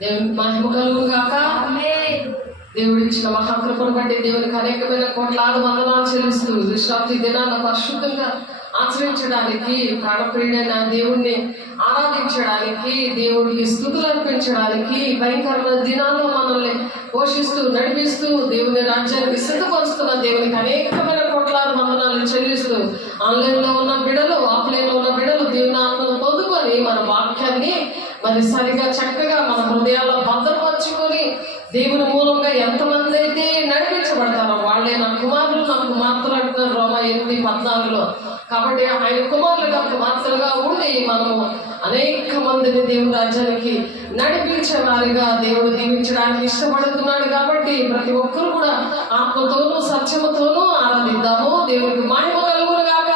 దేవునికి మహిమ కలుగును గాక. దేవుడు ఇచ్చిన మహాకృపను బట్టి దేవునికి అనేకమైన కోట్లాది వందనాలు చెల్లిస్తూ విశ్రాంతి దినాన్ని పరిశుద్ధంగా ఆచరించడానికి, ప్రాణప్రియుడైన దేవుణ్ణి ఆరాధించడానికి, దేవుడికి స్తుతులు అర్పించడానికి, భయంకరమైన దినాల్లో మనల్ని పోషిస్తూ నడిపిస్తూ దేవుని రాజ్యానికి సిద్ధపరుస్తున్న దేవునికి అనేకమైన కోట్లాది వందనాలు చెల్లిస్తూ ఆన్లైన్లో ఉన్న బిడ్డలు, ఆఫ్లైన్లో ఉన్న బిడ్డలు దేవుని ఆత్మను పొందుకొని మన వాక్యాన్ని మరి సరిగా చక్కగా మన హృదయాల్లో భద్రపరచుకొని దేవుని మూలంగా ఎంతమంది అయితే నడిపించబడతారో వాళ్ళే నా కుమారులు, నా కుమార్తెలు అంటున్నారు రోమా 8:14. కాబట్టి ఆయన కుమారులుగా కుమార్తెలుగా ఉండి మనము అనేక మందిని దేవుని రాజ్యానికి నడిపించే వారిగా దేవుడు దీవించడానికి ఇష్టపడుతున్నాడు. కాబట్టి ప్రతి ఒక్కరు కూడా ఆత్మతోనూ సత్యముతోనూ ఆరాధిద్దాము. దేవునికి మహిమ కలుగును గాక.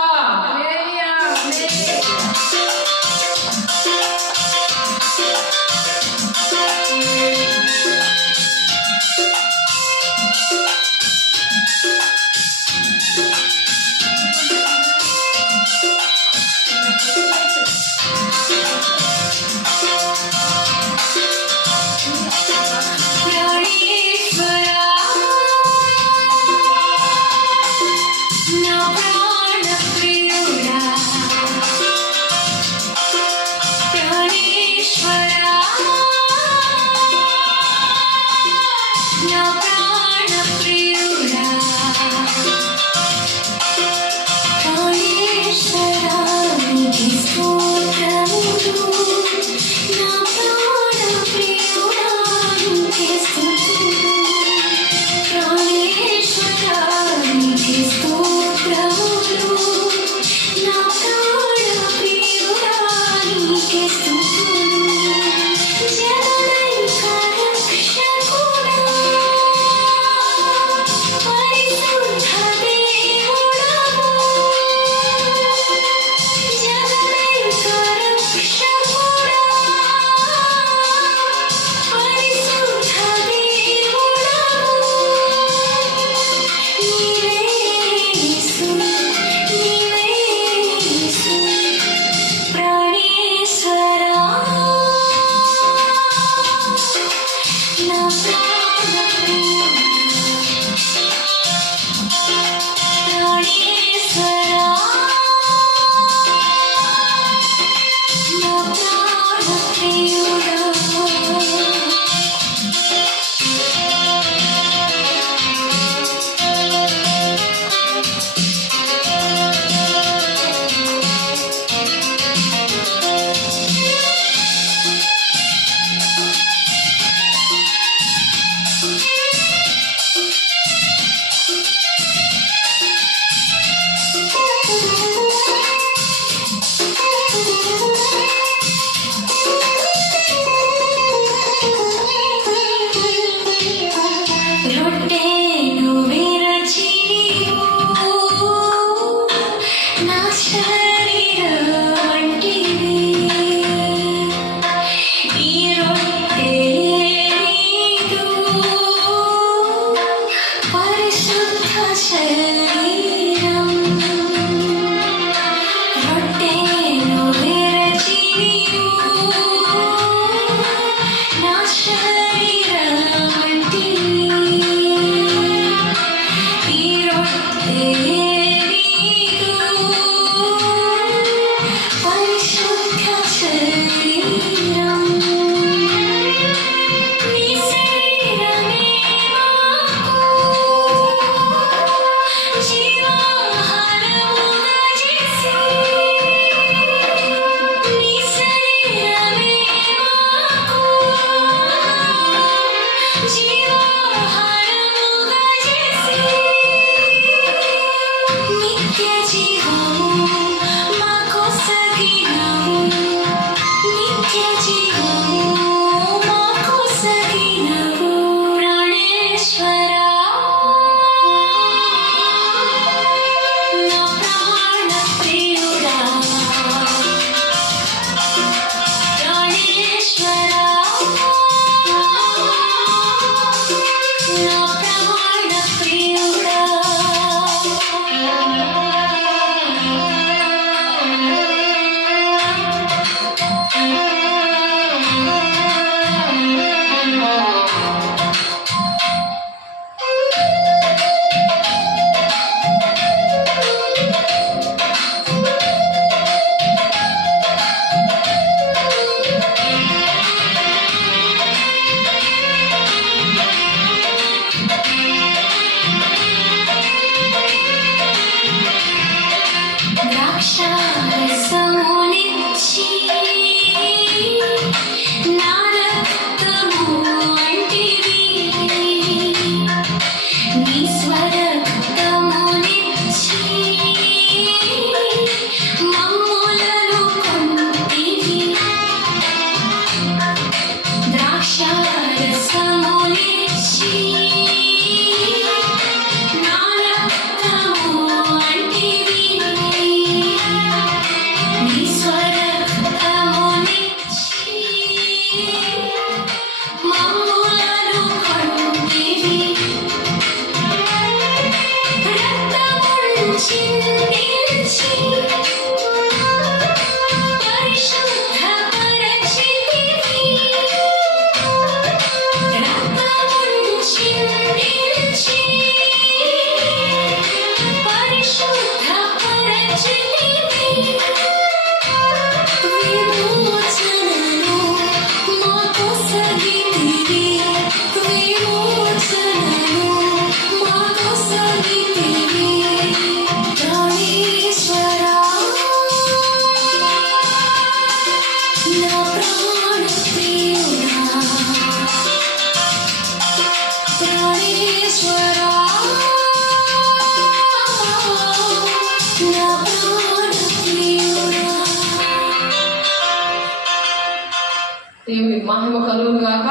దేవునికి మహిమ కలుగును గాక.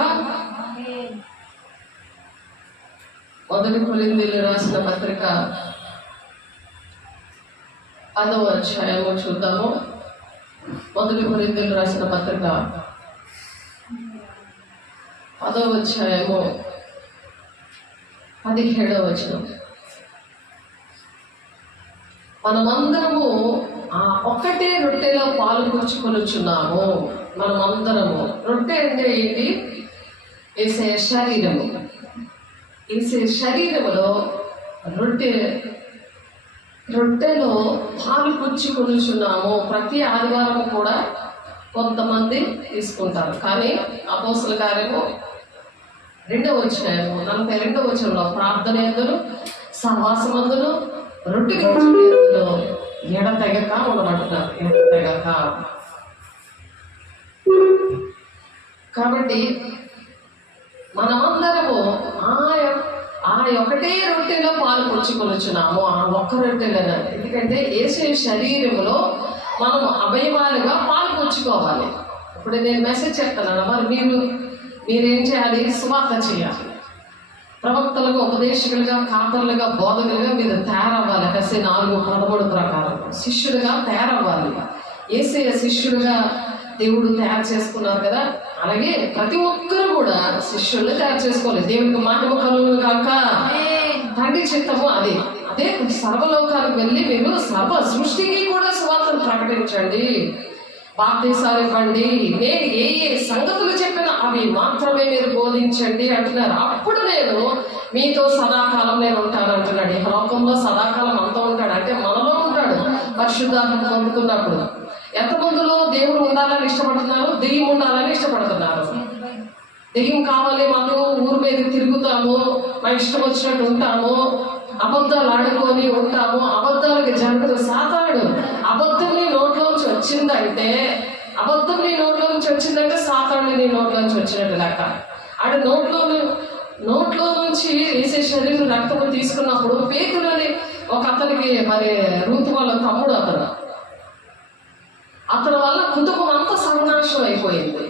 మొదటి కొరింథీయులకు రాసిన పత్రిక 10వ అధ్యాయము చూద్దాము. మొదటి కొరింథీయులకు రాసిన పత్రిక 10వ అధ్యాయము 17వ వచనం. మనమందరము ఆ ఒక్కటే రొట్టెలో పాలు కూర్చుకొనుచున్నాము. మనమందరము, రొట్టె అంటే ఏంటి? యేసయ్య శరీరము. యేసయ్య శరీరములో రొట్టెలో పాలు కూర్చుకొనుచున్నాము. ప్రతి ఆదివారం కూడా కొంతమంది తీసుకుంటారు. కానీ అపోస్తల కార్యము 2వ అధ్యాయము 42వ వచనంలో ప్రార్థన యందును సహవాసమందును రొట్టె విరుచుటయందును ఎడతెగక ఉండమంటున్నారు. ఎడతెగక. కాబట్టి మనమందరము ఆ ఒకటే రొట్టెలో పాలు పంచుకొనుచున్నాము. ఆ ఒక్క రొట్టెలను, ఎందుకంటే యేసు శరీరములో మనం అవయవాలుగా పాలు పంచుకోవాలి. ఇప్పుడు నేను మెసేజ్ చెప్తున్నాను, మరి మీరేం చేయాలి? సువార్త చేయాలి. ప్రవక్తలుగా, ఉపదేశకులుగా, కాపరులుగా, బోధకులుగా మీరు తయారవ్వాలి. కసే 4:13 ప్రకారం శిష్యుడిగా తయారవ్వాలి. యేసయ్య శిష్యుడిగా దేవుడు తయారు చేసుకున్నారు కదా, అలాగే ప్రతి ఒక్కరు కూడా శిష్యుల్ని తయారు చేసుకోవాలి. దేవునికి మహిమ కలుగును గాక. తండ్రి చిత్తము అదే. సర్వలోకానికి వెళ్ళి మీరు సర్వ సృష్టికి కూడా సువార్తను ప్రకటించండి, బాప్తిసాలు ఇవ్వండి, నేను ఏ సంగతులు చెప్పినా అవి మాత్రమే మీరు బోధించండి అంటున్నారు. అప్పుడు నేను మీతో సదాకాలం నేను ఉంటాను అంటున్నాడు. ఈ లోకంలో సదాకాలం అంతా ఉంటాడు అంటే మనలో ఉంటాడు. పరిశుద్ధాత్మ పొందుతున్నప్పుడు ఎంతమందిలో దేవుడు ఉండాలని ఇష్టపడుతున్నారు? దెయ్యం ఉండాలని ఇష్టపడుతున్నారు. దెయ్యం కావాలి, మాకు ఊరు మీద తిరుగుతాము, మా ఇష్టం వచ్చినట్టు ఉంటాము, అబద్ధాలు ఆడుకొని ఉంటాము, అబద్ధాలకి జరగదు. సాతానుడు అబద్ధం నీ నోట్లోంచి వచ్చిందంటే సాతానుడు నీ నోట్లోంచి వచ్చినట్టు లెక్క. ఆడు నోట్లో నుంచి వేసే శరీరం రక్తము తీసుకున్నప్పుడు పేతులని ఒక అతనికి, మరి రూతు వాళ్ళ తమ్ముడు అతని వల్ల కుటుంబం అంతా సర్వనాశనం అయిపోయింది.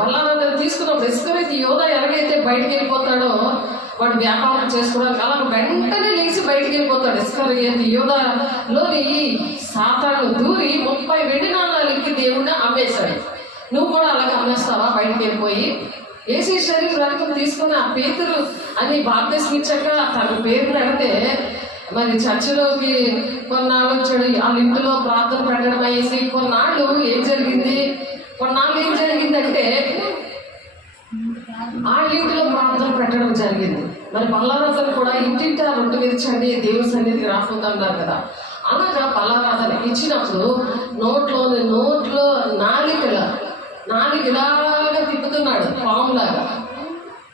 మళ్ళా తీసుకున్నప్పుడు ఇస్కరియోతు యోధ ఎలాగైతే బయటికి వెళ్ళిపోతాడో వాడు వ్యాపారం చేసుకోవడానికి, అలా వెంటనే లేచి బయటికి వెళ్ళిపోతాడు. ఇస్కరియోతు యోధలోని సాతాను దూరి 30 వెండి నాణాలకి దేవుడిని అమ్మేశాడు. నువ్వు కూడా అలాగే అమ్మేస్తావా? బయటికి వెళ్ళిపోయి యేసు శరీరం రక్తం తీసుకుని ఆ పేతురు అని బాప్తిస్మం ఇచ్చాక తన పేరు పెడితే, మరి చర్చిలోకి కొన్నాళ్ళు వచ్చాడు. వాళ్ళ ఇంటిలో ప్రార్థన పెట్టడం అయ్యేసి కొన్నాళ్ళు ఏం జరిగిందంటే వాళ్ళ ఇంటిలో ప్రార్థన పెట్టడం జరిగింది. మరి పల్లారాధన కూడా ఇంటింటి ఆ రొట్టె విరిచండి, దేవుని సన్నిధికి రాకుండా అన్నారు కదా. అలాగా పల్లారాధన ఇచ్చినప్పుడు నోట్లో నాలుగులాగా తిప్పుతున్నాడు, పాములాగా.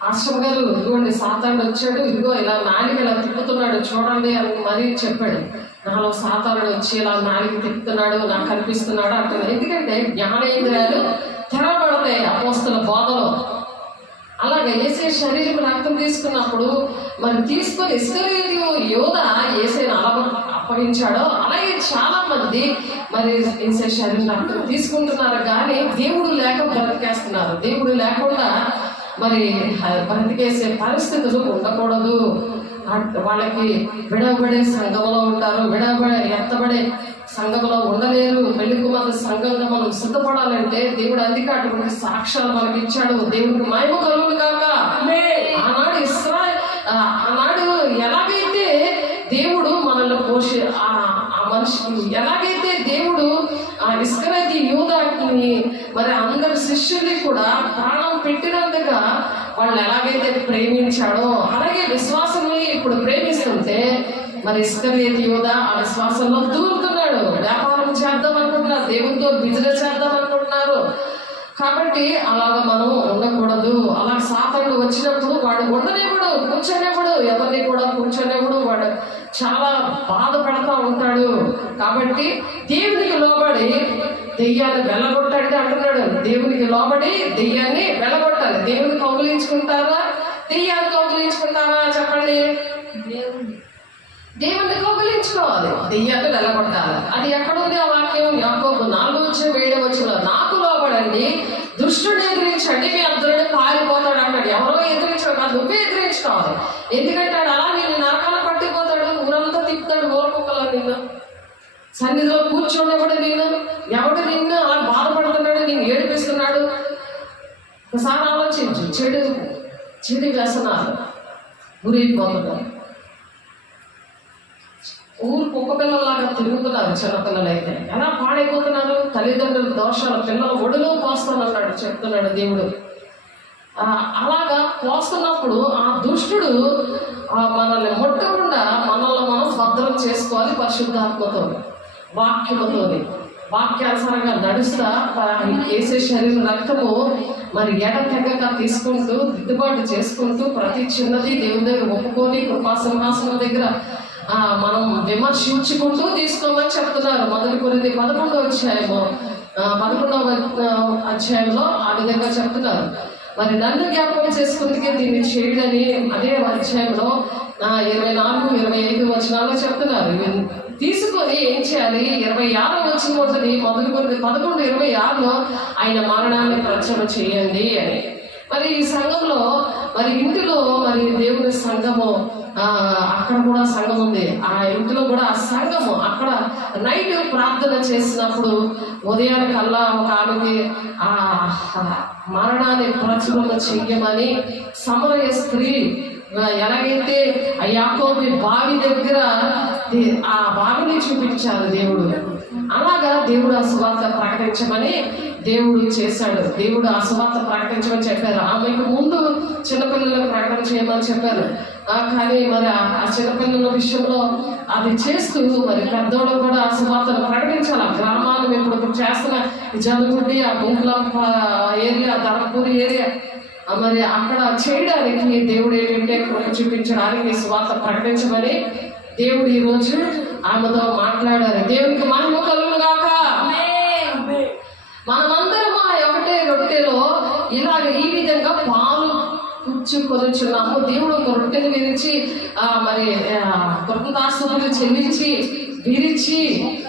ఆశ్రమ గారు, ఇదిగోండి సాతానుడు వచ్చాడు, ఇదిగో ఇలా నాలుగలా తిప్పుతున్నాడు చూడండి అని మరీ చెప్పాడు. నాలో సాతానుడు వచ్చి ఇలా నాలుగు తిప్పుతున్నాడు, నాకు కనిపిస్తున్నాడు అంటున్నాడు. ఎందుకంటే జ్ఞానేంద్రియాలు తెరవబడతాయి అపోస్తల బోధలో. అలాగే యేసే శరీరం రక్తం తీసుకున్నప్పుడు మరి తీసుకొని ఇస్కరియోతు యోధ యేసేను అప్పగించాడో, అలాగే చాలా మంది మరి యేసే శరీరం రక్తం తీసుకుంటున్నారు కానీ దేవుడు లేక బ్రతికేస్తున్నారు. దేవుడు లేకుండా మరి బ్రతికేసే పరిస్థితులు ఉండకూడదు. వాళ్ళకి విడవబడే సంఘంలో ఉంటారు, ఎత్తబడే సంఘంలో ఉండలేరు. పెళ్లి కుమార్తె సంఘంగా మనం సిద్ధపడాలంటే దేవుడు అందుకే అటువంటి సాక్ష్యాలు మనకి ఇచ్చాడు. దేవుడికి మహిమ కలుగును గాక. ఆనాడు ఎలాగైతే దేవుడు మనల్ని ఆ మనిషికి ఎలాగైతే దేవుడు ఆ ఇస్కరియోతు యూదాని మరి అందరి శిష్యుల్ని కూడా ప్రాణం పెట్టినందుగా వాళ్ళు ఎలాగైతే ప్రేమించాడో అలాగే విశ్వాసంని ఇప్పుడు ప్రేమిస్తుంటే మరి ఇస్కరియోతు యూదా ఆ విశ్వాసంలో దూరుతున్నాడు. వ్యాపారం చేద్దాం అనుకుంటున్నారు, దేవునితో బిజినెస్ చేద్దాం అనుకుంటున్నారు. కాబట్టి అలాగా మనం ఉండకూడదు. అలా సాతానుడు వచ్చినప్పుడు వాడు ఉండనివ్వడు, కూర్చొనివ్వడు, ఎవరిని కూడా కూర్చొనివ్వడు. వాడు చాలా బాధ పెడతా ఉంటాడు. కాబట్టి దేవునికి లోబడి దెయ్యాన్ని వెళ్ళగొట్టండి అంటున్నాడు. దేవునికి లోబడి దెయ్యాన్ని వెళ్ళగొట్టాలి. దేవుని కౌగిలించుకుంటారా, దెయ్యాన్ని కౌగిలించుకుంటారా చెప్పండి? దేవుని కౌగిలించుకోవాలి, దెయ్యాన్ని వెళ్ళగొట్టాలి. అది ఎక్కడుంది ఆ వాక్యం? యాకోబు 4:7 నాకు లోబడండి, దుష్టుని ఎదిరించండి, మీ అందరుడు పారిపోతాడు అన్నాడు. ఎవరో ఎదిరించాడు కాదు, నువ్వే ఎదిరించుకోవాలి. ఎందుకంటే అలా నేను నరకాల పట్టిపోతాడు, ఊరంతా తిప్పుతాడు, ఊరకొక్కలో నిన్ను సన్నిధిలో కూర్చోండి. నేను ఎవడు నిన్ను అలా బాధపడుతున్నాడు, నేను ఏడిపిస్తున్నాడు. ఒకసారి ఆలోచించు. చెడు వ్యసనాలు గురైపోతున్నారు. ఊరు కుక్క పిల్లలాగా తిరుగుతున్నారు. చిన్నపిల్లలు అయితే ఎలా పాడైపోతున్నారు. తల్లిదండ్రుల దోషాలు పిల్లలు ఒడిలో పోస్తానన్నాడు, చెప్తున్నాడు దేవుడు. అలాగా పోస్తున్నప్పుడు ఆ దుష్టుడు మనల్ని ముట్టకుండా మనల్ని మనం భద్రం చేసుకోవాలి. పరిశుద్ధాత్మతో, వాక్యముతో, వాక్యానుసారంగా నడుస్తా వేసే శరీర రక్తము మరి తెగక తీసుకుంటూ దిద్దుబాటు చేసుకుంటూ ప్రతి చిన్నది దేవుని దగ్గర ఒప్పుకొని కృపాసింహాసనం దగ్గర మనం విమర్శించుకుంటూ తీసుకోమని చెప్తున్నారు. 1 కొరింథీ 11వ అధ్యాయంలో ఆ విధంగా చెప్తున్నారు. మరి నన్ను జ్ఞాపకం చేసుకుందుకే దీన్ని చేయడని అదే అధ్యాయంలో 24-25 చెప్తున్నారు. తీసుకొని ఏం చేయాలి? 26వ వచనం ఉంటుంది. 1 కొరింథీ 11:26 ఆయన మరణాన్ని ప్రచురణ చేయండి అని. మరి ఈ సంఘంలో మరి ఇంటిలో మరి దేవుని సంఘము అక్కడ కూడా సంఘం ఉంది. ఆ ఇంటిలో కూడా ఆ సంఘము అక్కడ నైట్ ప్రార్థన చేసినప్పుడు ఉదయానికల్లా ఒక ఆమెకి ఆ మరణాన్ని ప్రచురణ చెయ్యమని సమరయ స్త్రీ ఎలాగైతే ఆ యాకోబు బావి దగ్గర ఆ బావిని చూపించారు దేవుడు, అలాగా దేవుడు ఆ సువార్త ప్రకటించమని దేవుడు చేశాడు. దేవుడు ఆ సువార్త ప్రకటించమని చెప్పారు. ఆమెకు ముందు చిన్నపిల్లలకు ప్రకటన చేయమని చెప్పారు. కానీ మరి ఆ చిన్నపిల్లల విషయంలో అది చేస్తూ మరి పెద్దోళ్ళు కూడా ఆ సువార్తను ప్రకటించాలి. గ్రామాలు ఇప్పుడు చేస్తున్న జనగుడ్డి, ఆ గుంపులం ఏరియా, ధర్మపూరి ఏరియా మరి అక్కడ చేయడానికి దేవుడు ఏంటంటే చూపించడానికి సువార్త ప్రకటించమని దేవుడు ఈరోజు ఆమెతో మాట్లాడారు. దేవునికి మహిమ కలుగును గాక. మనమందరం ఒకటే రొట్టెలో ఇలాగ ఈ విధంగా పాలు పుచ్చుకొనుచున్నాము. దేవుడు ఒక రొట్టెని విరిచి మరి కృతజ్ఞతాస్తుతులు చెల్లించి విరిచి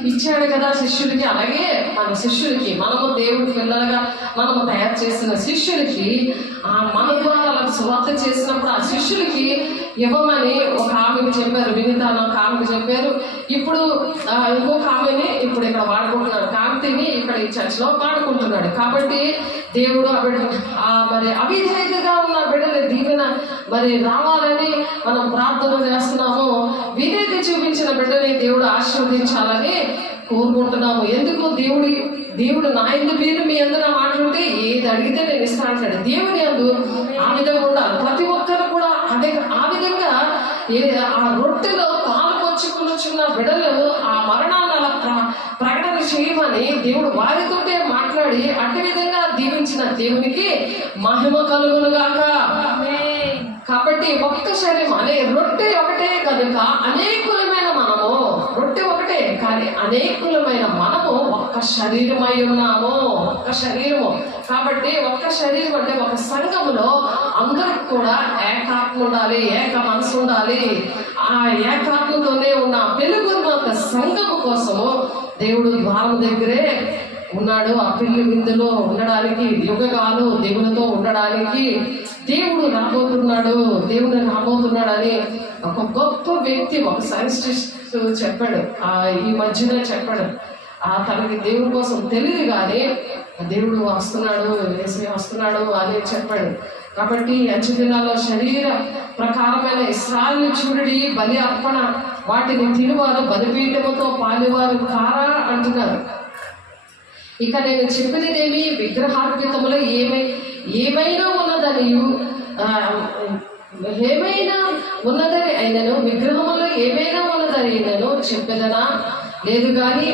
ఇచ్చాడు కదా శిష్యులకి. అలాగే మన శిష్యులకి మనము దేవుడి పిల్లలుగా మనము తయారు చేసిన శిష్యులకి మన ద్వారా సువార్త చేసినప్పుడు ఆ శిష్యులకి ఇవ్వమని ఒక ఆమెకు చెప్పారు. వినిత ఒక ఆమెకు చెప్పారు. ఇప్పుడు ఇంకొక ఆమెని ఇప్పుడు ఇక్కడ వాడుకుంటున్నాడు. కాంతిని ఇక్కడ ఈ చర్చలో వాడుకుంటున్నాడు. కాబట్టి దేవుడు మరి అవిధేయతగా ఉన్న బిడ్డల దీవెన మరి రావాలని మనం ప్రార్థన చేస్తున్నాము. విధేయత చూపించిన బిడ్డని దేవుడు ఆశీర్వదించాలని కోరుకుంటున్నాము. ఎందుకు? దేవుడు నా ఎందు మీరు మీ అందరూ మాట్లాడితే ఏది అడిగితే నేను ఇస్తా అంటాడు. దేవుని అందు ఆ విధంగా ఉండాలి. ప్రతి ఒక్కరు కూడా అదే ఆ విధంగా ఆ రొట్టెలో పాలు పంచుకున్న బిడ్డలు ఆ మరణాన్ని అలా ప్రకటన చేయమని దేవుడు వారితోటే మాట్లాడి అట్టి విధంగా దీవించిన దేవునికి మహిమ కలుగును గాక. కాబట్టి ఒక్క శరీరం అనే రొట్టె ఒకటే కనుక అనేకులమైన మనము, రొట్టె ఒకటే కానీ అనేకులమైన మనము ఒక్క శరీరమై ఉన్నాము. ఒక్క శరీరము కాబట్టి ఒక్క శరీరం అంటే ఒక సంఘములో అందరికి కూడా ఏకాత్మ ఉండాలి, ఏక మనసు ఉండాలి. ఆ ఏకాత్మతోనే ఉన్న పెలుగురుమంత సంఘము కోసము దేవుడు ద్వారం దగ్గరే ఉన్నాడు. ఆ పెళ్లి విందులో ఉండడానికి, యుగగాలు దేవునితో ఉండడానికి దేవుడు రాబోతున్నాడని ఒక గొప్ప వ్యక్తి, ఒక సైంటిస్ట్ చెప్పాడు. ఈ మధ్యన చెప్పాడు. తనకి దేవుడి కోసం తెలియదు కానీ దేవుడు వస్తున్నాడు అని చెప్పాడు. కాబట్టి అంచె దినాల్లో శరీర ప్రకారమైన ఇస్రాయేలు చూడడి బలి అర్పణ వాటిని తినువారు బలిపీఠముతో పాలివారు కారా అంటున్నారు. ఇక నేను చెప్పినదేమి విగ్రహార్పితములో ఏమైనా ఉన్నదని అయినను విగ్రహములో ఏమైనా ఉన్నదని అయినను చెప్పేదనా లేదు కానీ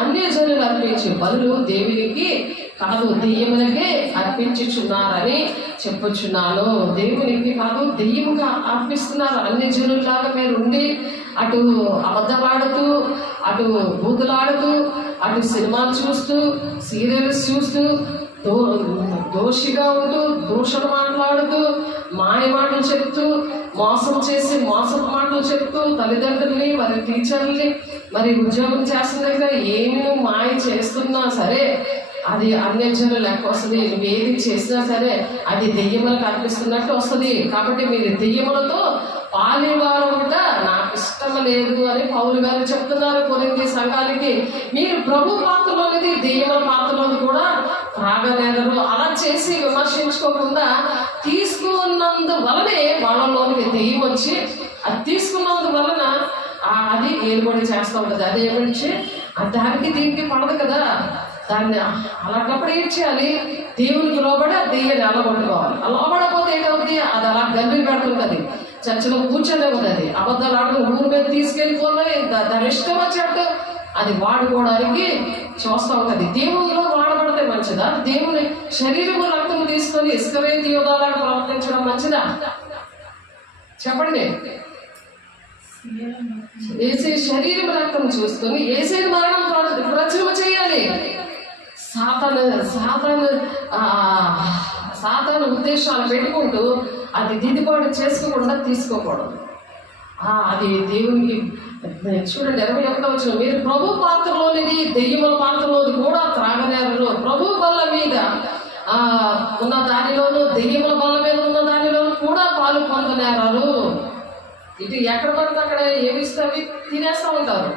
అన్యజనులు అర్పించే బదులు దేవునికి కాదు దెయ్యములకే అర్పించుచున్నారని చెప్పుచున్నాను. దేవునికి కాదు దెయ్యముగా అర్పిస్తున్నారు. అన్ని జనులాగా మీరు ఉండి అటు అబద్ధమాడుతూ, అటు బూతులాడుతూ, అటు సినిమాలు చూస్తూ, సీరియల్స్ చూస్తూ, దోషిగా ఉంటూ, దూషణ మాట్లాడుతూ, మాయ మాటలు చెప్తూ, మోసం చేసి మోసపు మాటలు చెప్తూ, తల్లిదండ్రుల్ని మరి టీచర్ని మరి ఉద్యోగం చేస్తున్న దగ్గర ఏమి మాయ చేస్తున్నా సరే అది అన్యజనులు లెక్క వస్తుంది. నువ్వు ఏది చేసినా సరే అది దెయ్యములకు అర్పిస్తున్నట్టు వస్తుంది. కాబట్టి మీరు దెయ్యములతో పాలివారు కూడా నాకు ఇష్టం లేదు అని పౌలు గారు చెప్తున్నారు కొరింథీ సంఘానికి. మీరు ప్రభు పాత్రలోనిది దెయ్యముల పాత్రలోని కూడా త్రాగనేరరు. అలా చేసి విమర్శించుకోకుండా తీసుకున్నందువలనే వాళ్ళలోనికి దెయ్యం వచ్చి అది తీసుకున్నందువలన అది ఏలుబడి చేస్తూ ఉంటుంది. అదేమించి దానికి దీనికి పడదు కదా. దాన్ని అలాంటప్పుడు ఏం చేయాలి? దేవునికి లోబడి ఆ దెయ్యాన్ని అలగొట్టుకోవాలి. లోబడకపోతే ఏంటవుతుంది? అది అలా గల్లీలు పెడుతుంటుంది, చర్చలో కూర్చొనే ఉంటుంది, అబద్ధాలు ఆడుకుని ఊరి మీద తీసుకెళ్ళిపోయి దాని ఇష్టం వచ్చేట్టు అది వాడుకోవడానికి చూస్తూ ఉంటుంది. దేవునిలో వాడబడితే మంచిదా? దేవుని శరీరము రక్తం తీసుకొని ఇస్కరేతు యోధాలాగా ప్రవర్తించడం మంచిదా? చెప్పండి. ఏసే శరీరం రక్తం చూసుకొని ఏసే మరణం ప్రచురణ చేయాలి. సాతాను ఉద్దేశాలు పెట్టుకుంటూ అది దిద్దుబాటు చేసుకోకుండా తీసుకోకూడదు. అది దేవునికి చూడండి 21వ వచనం, మీరు ప్రభు పాత్రలోనిది దెయ్యముల పాత్రలోది కూడా త్రాగనేరరు. ప్రభు బల్ల మీద ఉన్న దానిలోనూ దెయ్యముల బల్ల మీద ఉన్న దానిలోనూ కూడా పాలు పొందనేరారు. ఇటు ఎక్కడ పడితే అక్కడ ఏమిస్తావి తినేస్తూ ఉంటారు.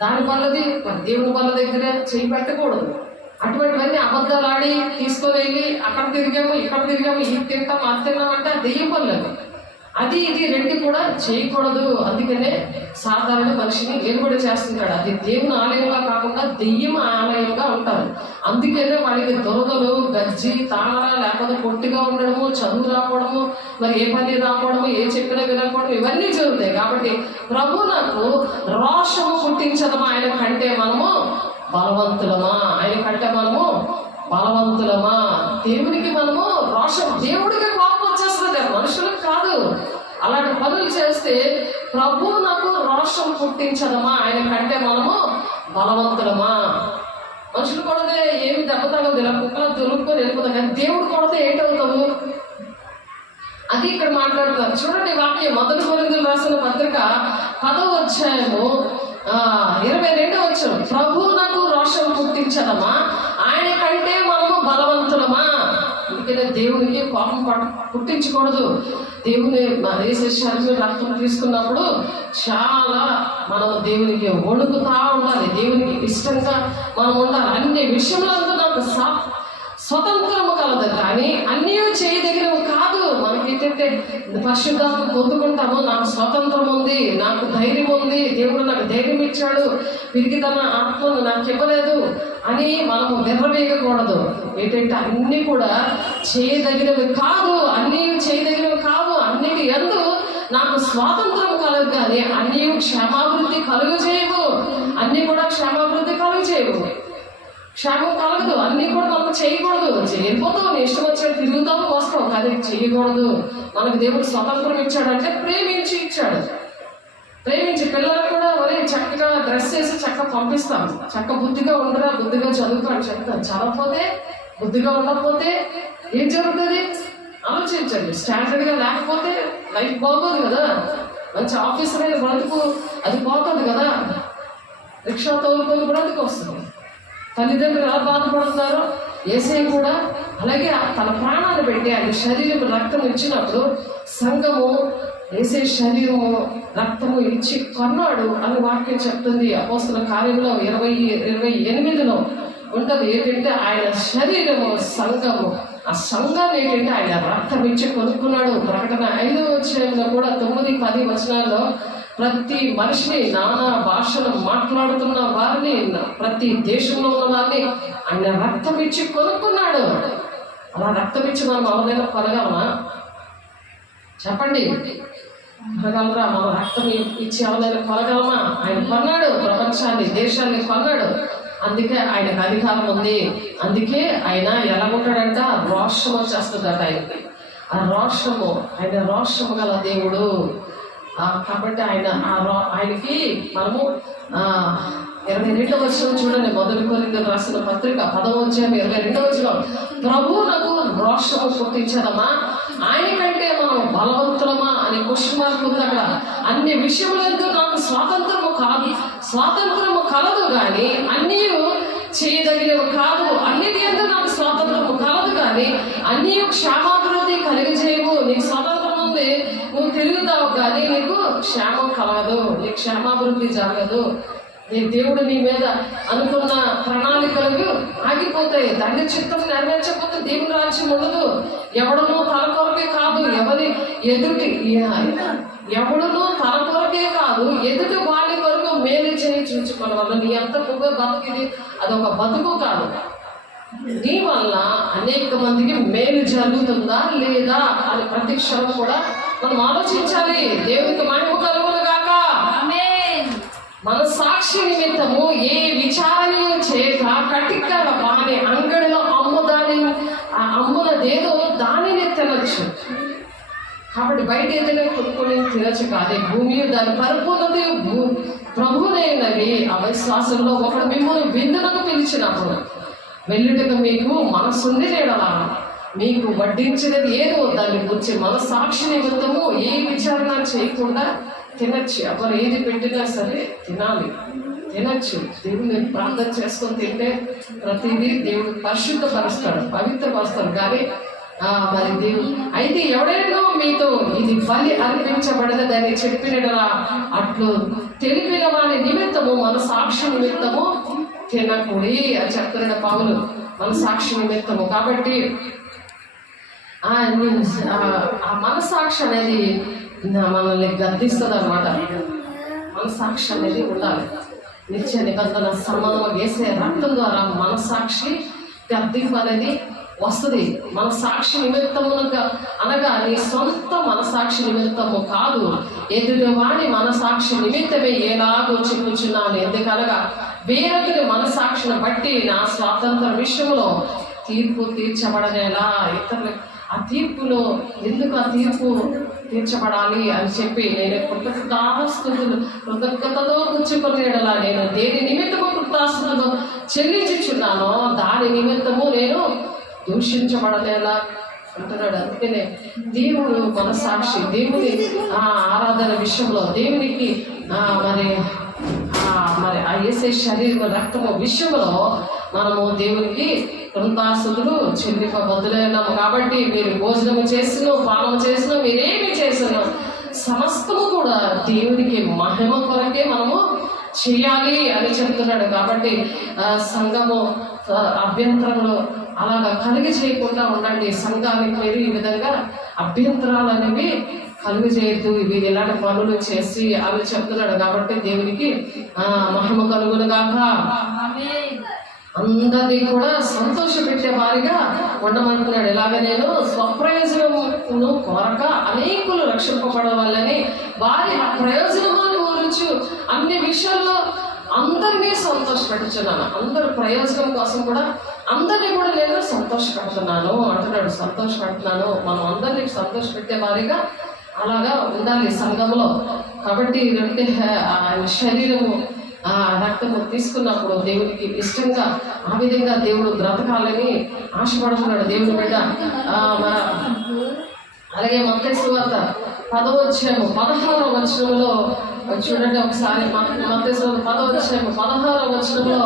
దాని బల్లది దేవుని బల్ల దగ్గర చేయి పెట్టకూడదు. అటువంటివన్నీ అబద్ధాలు ఆడి తీసుకొని వెళ్ళి అక్కడ తిరిగాము ఇక్కడ తిరిగాము ఇది తింటాం అది తిన్నామంటే దెయ్యం పనులు. అది ఇది రెండు కూడా చేయకూడదు. అందుకనే సాధారణ మనిషిని ఏలుబడి చేస్తున్నాడు. అది దేవుని ఆలయంగా కాకుండా దెయ్యం ఆలయంగా ఉంటారు. అందుకనే వాడికి దురదలు, గజ్జి, తామర, లేకపోతే పొట్టిగా ఉండడము, చదువు రాకపోవడము, మరి ఏ పని రాకపోవడము, ఏ చెప్పినా వినకపోవడం, ఇవన్నీ జరుగుతాయి. కాబట్టి ప్రభు నాకు రోషము పుట్టించదమా ఆయన కంటే మనము బలవంతులమా? ఆయన కంటే మనము బలవంతులమా? దేవునికి మనము రోషం, దేవుడికి కోపం వచ్చేస్తుంది, మనుషులకు కాదు. అలాంటి పనులు చేస్తే ప్రభు నాకు రోషం పుట్టించదమా? ఆయన కంటే మనము బలవంతులమా? మనుషులు కొడితే ఏమి దెబ్బ తగదు, ఇలా కుక్కలు దొరుకుకొని వెళ్ళిపోతాం. కానీ దేవుడు కొడితే ఏంటవుతావు? అది ఇక్కడ మాట్లాడుతున్నారు. చూడండి వాక్యం 1 కొరింథీయులకు రాసిన పత్రిక 10వ అధ్యాయము 22వ వచనం, ప్రభు నాకు రోషం పుట్టించదమా? ఆయన కంటే మనము బలవంతులమా? అందుకనే దేవునికి కోపం పుట్టించకూడదు. దేవుని శరీరం రక్తం తీసుకున్నప్పుడు చాలా మనం దేవునికి వణుకుతా ఉండాలి. దేవునికి ఇష్టంగా మనం ఉండాలి. అన్ని విషయంలో నాకు స్వతంత్రము కలదు, కానీ అన్నీ చేయదగినవి కాదు. మనకి ఏంటంటే పరిశుద్ధాత్మ పొందుకుంటాము, నాకు స్వతంత్రం ఉంది, నాకు ధైర్యం ఉంది, దేవుడు నాకు ధైర్యం ఇచ్చాడు, తిరిగి తన ఆత్మను నాకు ఇవ్వలేదు అని మనము విర్రవేయకూడదు. ఏంటంటే అన్నీ కూడా చేయదగినవి కాదు, అన్నీ చేయదగినవి కావు. అన్నిటి యందు నాకు స్వాతంత్రం కలదు, కానీ అన్నీ క్షేమాభివృద్ధి కలుగజేయవు. అన్నీ కూడా క్షేమాభివృద్ధి కలుగజేయవు, క్షేమం కలగదు. అన్నీ కూడా మనం చేయకూడదు. చేయకపోతావు, నీ ఇష్టం వచ్చినట్టు తిరుగుతావు వస్తావు, కానీ చేయకూడదు. మనకు దేవుడు స్వతంత్రం ఇచ్చాడంటే ప్రేమించి ఇచ్చాడు. ప్రేమించి పిల్లలకు కూడా ఒరే చక్కగా డ్రెస్ చేసి చక్కగా పంపిస్తాం, చక్క బుద్ధిగా ఉండరా, బుద్ధిగా చదువుకో అని చెప్తాను. చదవకపోతే, బుద్ధిగా ఉండకపోతే ఏం జరుగుతుంది ఆలోచించండి. స్టాండర్డ్గా లేకపోతే లైఫ్ బాగోదు కదా. మంచి ఆఫీసర్ అయిన బ్రతుకు అది పోతుంది కదా. రిక్షా తోలుకొని బ్రతుకు వస్తుంది. తల్లిదండ్రులు ఎలా బాధపడుతున్నారో యేసయ్య కూడా అలాగే తన ప్రాణాలు పెట్టి ఆయన శరీరం రక్తం ఇచ్చినప్పుడు సంఘము యేసయ్య శరీరము రక్తము ఇచ్చి కొన్నాడు అని వాక్యం చెప్తుంది. అపోస్తల కార్యంలో 28లో ఉంటుంది. ఏంటంటే ఆయన శరీరము సంఘము, ఆ సంఘాన్ని ఏంటంటే ఆయన రక్తం ఇచ్చి కొనుక్కున్నాడు. ప్రకటన 5వ అధ్యాయంలో కూడా 9-10 వచనాల్లో ప్రతి మనిషిని, నానా భాషలు మాట్లాడుతున్న వారిని, ప్రతి దేశంలో ఉన్న వారిని ఆయన రక్తం ఇచ్చి కొనుక్కున్నాడు. అలా రక్తం ఇచ్చి మనం ఎవరైనా కొనగలమా? చెప్పండి, కొనగలరా? మనం రక్తం ఇచ్చి ఎవరైనా కొనగలమా? ఆయన కొన్నాడు, ప్రపంచాన్ని, దేశాన్ని కొన్నాడు. అందుకే ఆయనకు అధికారం ఉంది. అందుకే ఆయన ఎలా ఉంటాడంట, రోషం వచ్చేస్తుందట ఆయనకి. ఆ రోషము, ఆయన రోషము గల దేవుడు. కాబట్టి ఆయనకి మనము 22వ వచనం చూడండి, మొదటి కొరింథీయులకు రాసిన పత్రిక 10వ అధ్యాయం 22వ వచనం. ప్రభువునకు రోషము పుట్టించదమా, ఆయన కంటే మనం బలవంతులమా అనే క్వశ్చన్ మార్క్ ఉంది అక్కడ. అన్ని విషయములందు నాకు స్వాతంత్రము కలదు కానీ అన్నీ చేయదగినవి కాదు. అన్నిటి ఎందు నాకు స్వాతంత్రము కలదు కానీ అన్నీ క్షేమాభివృద్ధి కలిగజేయవు. నీకు స్వాతంత్రం ఉంది, నువ్వు తిరుగుతావు, కానీ నీకు క్షేమం కలగదు, నీకు క్షేమాభివృద్ధి జరగదు. నీ దేవుడు నీ మీద అనుకున్న ప్రణాళికలు ఆగిపోతాయి. తండ్రి చిత్తం నెరవేర్చకపోతే దేవుని రాజ్యం ఉండదు. ఎవడునూ తన కొరకే కాదు, ఎవడునూ తన కొరకే కాదు, ఎదుటి వాడి కొరకు మేలు చేయి చూచుకోవడం వల్ల నీ ఎంత నువ్వే బతికిది అదొక బతుకు కాదు. నీ వల్ల అనేక మందికి మేలు జరుగుతుందా లేదా అని ప్రతి క్షణం కూడా మనం ఆలోచించాలి. దేవునికి మహిమ కలుగును గాక. మన సాక్షి నిమిత్తము ఏ విచారణ చేయక కటిక వాని అంగడిలో అమ్మునదేదో దానిని తినచ్చు. కాబట్టి బయట ఏదైనా కొనుక్కొని తినచ్చు కాదే. భూమి దాని పరిపూర్ణత ప్రభువునైనవి. అవిశ్వాసంలో ఒకడు మిమ్మల్ని విందులకు పిలిచినప్పుడు వెళ్ళుటకు మీకు మనసుంది లేడలా, మీకు వడ్డించినది ఏదో దాన్ని గురించి మన సాక్షి నిమిత్తము ఏ విచారణ చేయకుండా తినచ్చు. ఎవరు ఏది పెట్టినా సరే తినచ్చు. దేవుని ప్రార్థన చేసుకొని తింటే ప్రతిదీ దేవుడు పరిశుద్ధపరుస్తాడు, పవిత్రపరుస్తాడు. కానీ మరి దేవుడు అయితే ఎవడైనా మీతో ఇది బలి అర్పించబడదని చెప్పినలా అట్లు తెలిపిన వారి నిమిత్తము మన సాక్షి నిమిత్తము తినకూడి అని చెప్తున్నాడు పౌలు. మన సాక్షి నిమిత్తము. కాబట్టి ఆ మనసాక్షి అనేది మనల్ని గద్దిస్తుంది అన్నమాట. మనసాక్షి అనేది ఉండాలి. నిత్య నిబంధన సంబంధం వేసే రక్తం ద్వారా మనసాక్షి గద్దింపు అనేది వస్తుంది. మన సాక్షి నిమిత్తము అనగా నీ సొంత మనసాక్షి నిమిత్తము కాదు, ఎదుటి వాడి మనసాక్షి నిమిత్తమే ఎలాగో చెప్పుచున్నాను. ఎందుకనగా వేరొకరి మనసాక్షిని బట్టి నా స్వాతంత్ర విషయంలో తీర్పు తీర్చబడనేలా. ఇతరులు ఆ తీర్పులో ఎందుకు ఆ తీర్పు తీర్చబడాలి అని చెప్పి నేను కృతజ్ఞతతో కూర్చుకునేలా నేను దేని నిమిత్తము కృతాస్తుతో చెల్లించుచున్నానో దాని నిమిత్తము నేను దూషించబడనేలా అంటున్నాడు. అందుకనే దేవుడు మన సాక్షి. దేవుని ఆరాధన విషయంలో దేవునికి మరి ఆ యేసే శరీరం రక్తము విషయంలో మనము దేవునికి కృతాస్తుతులు చెల్లింపబద్దులైనాము. కాబట్టి మీరు భోజనము చేసిన, పానము చేసిన, మీరేమి చేసిన సమస్తము కూడా దేవునికి మహిమ కొరకే మనము చేయాలి అని చెప్తున్నాడు. కాబట్టి సంఘము అభ్యంతరంలో అలాగా కలిగి చేయకుండా ఉండండి. సంఘానికి మీరు ఈ విధంగా అభ్యంతరాలు అనేవి కలుగు చేయొద్దు, ఇవి ఇలాంటి పనులు చేసి అని చెప్తున్నాడు. కాబట్టి దేవునికి మహిమ కలుగునుగాక. అందరినీ కూడా సంతోష పెట్టే వారిగా ఉండమంటున్నాడు. ఇలాగ నేను స్వప్రయోజనమును కోరక అనేకులు రక్షింపబడవాలని వారి ప్రయోజనమును కోరుచు అన్ని విషయాల్లో అందరినీ సంతోషపెట్టుచున్నాను. అందరి ప్రయోజనం కోసం కూడా అందరినీ కూడా నేను సంతోషపెడుతున్నాను అంటున్నాడు. సంతోషపెడుతున్నాను. మనం అందరినీ సంతోషపెట్టే వారిగా అలాగా ఉండాలి సంఘంలో. కాబట్టి ఆయన శరీరము రక్తము తీసుకున్నప్పుడు దేవునికి ఇష్టంగా ఆ విధంగా దేవుడు బ్రతకాలని ఆశపడుతున్నాడు దేవుని బిడ్డ. అలాగే మత్తయి సువార్త 10వ అధ్యాయము 16వ వచనంలో చూడండి ఒకసారి. మత్తయి సువార్త 10వ అధ్యాయము 16వ వచనంలో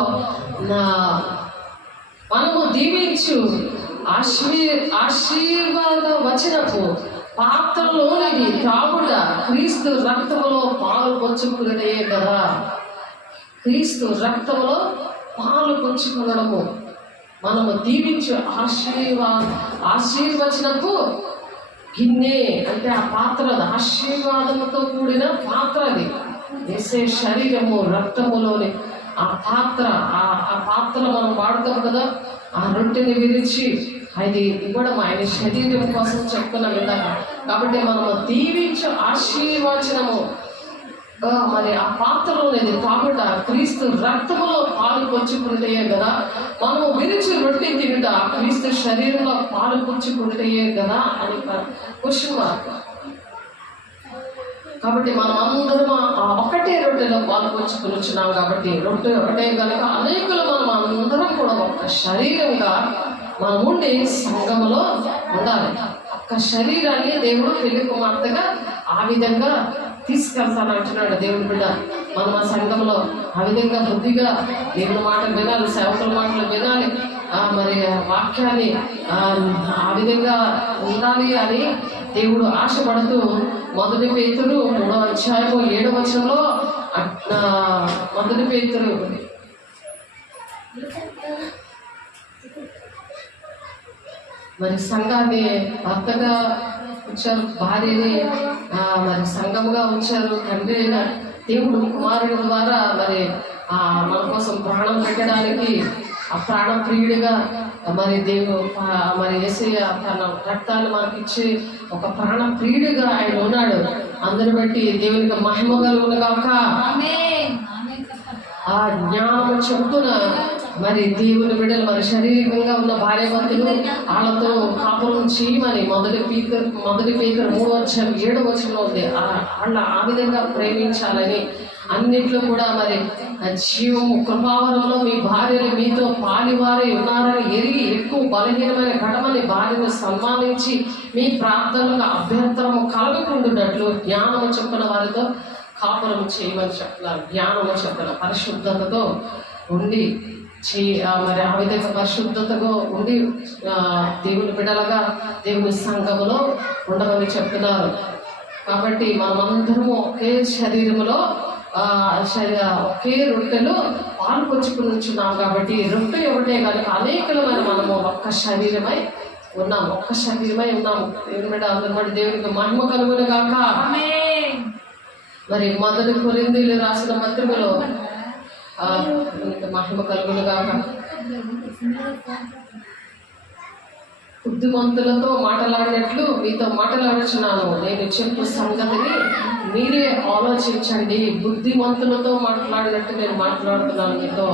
మనము దీవించు ఆశీర్వాద వచనపు పాత్రలోనికి త్రాగుట క్రీస్తు రక్తములో పాలు పంచుకున్నదే కదా. క్రీస్తు రక్తములో పాలు పంచుకునడము మనము దీవించు ఆశీర్వచనపు గిన్నె అంటే ఆ పాత్ర ఆశీర్వాదముతో కూడిన పాత్ర. అది వేసే శరీరము రక్తములోని ఆ పాత్ర, ఆ పాత్ర మనం వాడతాం కదా. ఆ రొట్టెని విరిచి అది ఇవ్వడం ఆయన శరీరం కోసం చెప్పుకున్న విధంగా. కాబట్టి మనము దీవించు ఆశీర్వచనము మరి ఆ పాత్రలోనేది తాగుట క్రీస్తు రక్తములో పాలు పంచుకుంటే కదా. మనము విరిచి రొట్టె తినుట క్రీస్తు శరీరంలో పాలు పంచుకుంటే కదా అని క్వశ్చన్ మార్క్. కాబట్టి మనం అందరం ఒకటే రొట్టెలో పాలు పంచుకుని వచ్చినాం. కాబట్టి రొట్టె ఒకటే కనుక అనేకులు మనం అందరం కూడా ఒక్క శరీరంగా మనం ఉండి సంఘములో ఉండాలి. ఒక్క శరీరాన్ని దేవుడు పెళ్లి కుమార్తెగా ఆ విధంగా తీసుకెళ్తానంటున్నాడు దేవుని బిడ్డ. మనం ఆ సంఘంలో ఆ విధంగా బుద్ధిగా దేవుని మాటలు వినాలి, సేవకుల మాటలు వినాలి, మరి వాక్యాన్ని ఆ విధంగా ఉండాలి అని దేవుడు ఆశపడుతూ 1 పేతురు 3వ అధ్యాయము 7వ వచనంలో 1 పేతురు మరి సంఘాన్ని భర్తగా ఉంచారు, భార్యని మరి సంఘముగా ఉంచారు. తండ్రి అయిన దేవుడు కుమారుడు ద్వారా మరి మన కోసం ప్రాణం పెట్టడానికి ఆ ప్రాణం ప్రియుడిగా మరి దేవుడు మరి యేసయ్య తన రక్తాన్ని మనకిచ్చి ఒక ప్రాణ ప్రియుడిగా ఆయన ఉన్నాడు. అందరిని బట్టి దేవునికి మహిమ కలుగును గాక. ఆ జ్ఞానము చెబుతున్న మరి దేవుని బిడ్డలు మరి శారీరకంగా ఉన్న భార్యాభర్తలు వాళ్ళతో కాపురం చేయమని 1 పేతురు 3వ అధ్యాయం 7వ వచనంలో ఉంది. వాళ్ళ ఆ విధంగా ప్రేమించాలని అన్నిట్లో కూడా మరి జీవము కృపావరంలో మీ భార్యలు మీతో పాలివారే ఉన్నారని ఎరిగి ఎక్కువ బలహీనమైన ఘటమని భార్యను సన్మానించి మీ ప్రార్థనలకు అభ్యంతరము కలగకుండాట్లు జ్ఞానము చెప్పిన వారితో కాపురం చేయమని చెప్తున్నారు. జ్ఞానము చెప్పిన పరిశుద్ధతతో ఉండి మరి ఆ విధంగా పరిశుద్ధతగా ఉండి దేవుని బిడ్డలుగా దేవుని సంఘములో ఉండమని చెప్తున్నారు. కాబట్టి మనమందరము ఒకే శరీరములో ఒకే రొట్టెలో పాలు పంచుకుని ఉంచున్నాం. కాబట్టి రొట్టె ఒకటే కనుక అనేకమైన మనము ఒక్క శరీరమై ఉన్నాము, ఒక్క శరీరమై ఉన్నాము. దేవుని బిడ్డ అందరి బట్టి దేవునికి మహిమ కలుగును గాక. మరి 1 కొరింథీయులు రాసిన పత్రికలో మహిమ కలుగును గాక. బుద్ధిమంతులతో మాట్లాడినట్లు మీతో మాట్లాడుచున్నాను, నేను చెప్పు సంగతిని మీరే ఆలోచించండి. బుద్ధిమంతులతో మాట్లాడినట్టు నేను మాట్లాడుతున్నాను మీతో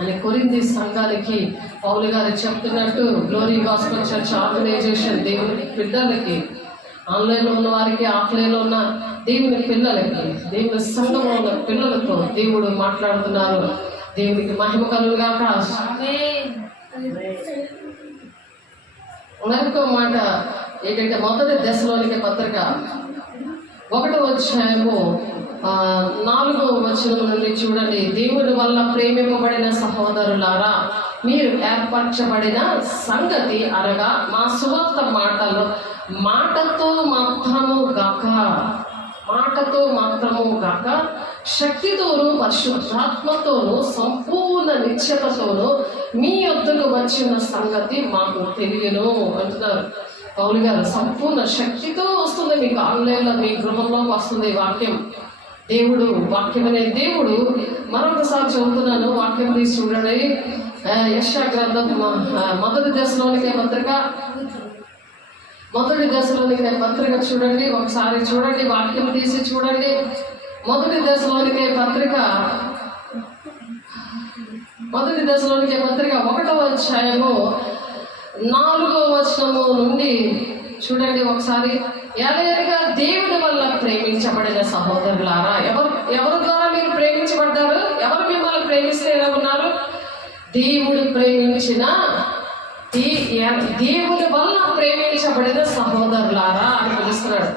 అని కొరింథీ సంఘానికి పౌలు గారు చెప్తున్నట్టు గ్లోరీ గాస్పెల్ చర్చ్ ఆర్గనైజేషన్ దేవుని బిడ్డలకి, ఆన్లైన్లో ఉన్న వారికి, ఆఫ్లైన్లో ఉన్న దేవుని పిల్లలకి, దేవుని సంఘంలో ఉన్న పిల్లలతో దేవుడు మాట్లాడుతున్నారు. దేవునికి మహిమ కలుగుగాక. మరొక మాట ఏంటంటే 1 దశలోనికే పత్రిక 1వ అధ్యాయము 4వ వచనం నుండి చూడండి. దేవుని వల్ల ప్రేమింపబడిన సహోదరులారా, మీరు ఏర్పరచబడిన సంగతి అనగా మా సువార్త మాటతో మాత్రము గాక శక్తితోనూ పరిశుద్ధాత్మతోనూ సంపూర్ణ నిశ్చయతతోనూ మీ యొద్దకు వచ్చిన సంగతి మాకు తెలియను అంటున్నారు పౌలు గారు. సంపూర్ణ శక్తితో వస్తుంది మీకు, ఆన్లైన్లో మీ గృహంలోకి వస్తుంది వాక్యం. దేవుడు వాక్యం అనే దేవుడు మరొకసారి చదువుతున్నాను, వాక్యం తీసి చూడండి. యెషయా గ్రంథం 1 దశలోనికే పత్రిక చూడండి, ఒకసారి చూడండి, వాక్యం తీసి చూడండి. 1 దశలోనికే పత్రిక 1వ అధ్యాయము 4వ వచనము నుండి చూడండి ఒకసారి. ఏలయనగా దేవుని వల్ల ప్రేమించబడిన సహోదరులారా, ఎవరి ద్వారా మీరు ప్రేమించబడ్డారు? ఎవరు మిమ్మల్ని ప్రేమిస్తే ఎలా ఉన్నారు? దేవుడు ప్రేమించిన దేవుని వల్ల ప్రేమించబడిన సహోదరులారా అని పిలుస్తున్నాడు.